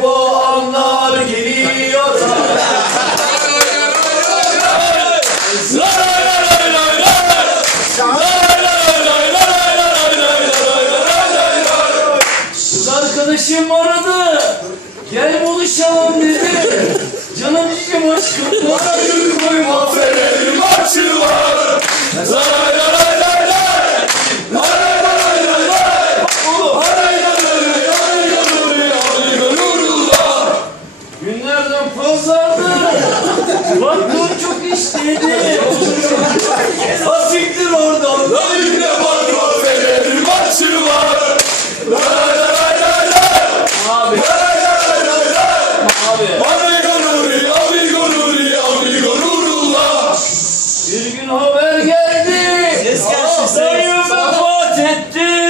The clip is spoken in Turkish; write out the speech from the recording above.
telefonlar geliyor. Arkadaşım aradı. Gel buluşalım dedi. Canım cicim aşkım. Günlerden pazardı. Lan dur çok işteydi. Asiktir oradan. Lan yine var kafelerin maçı var. Lan lan lan lan. Abi. Lan lan lan lan. Abi. Abi gururi, abi gururi, abi gururullah. Bir gün haber geldi. Ses geldi. Ah, Dayım vefat etti.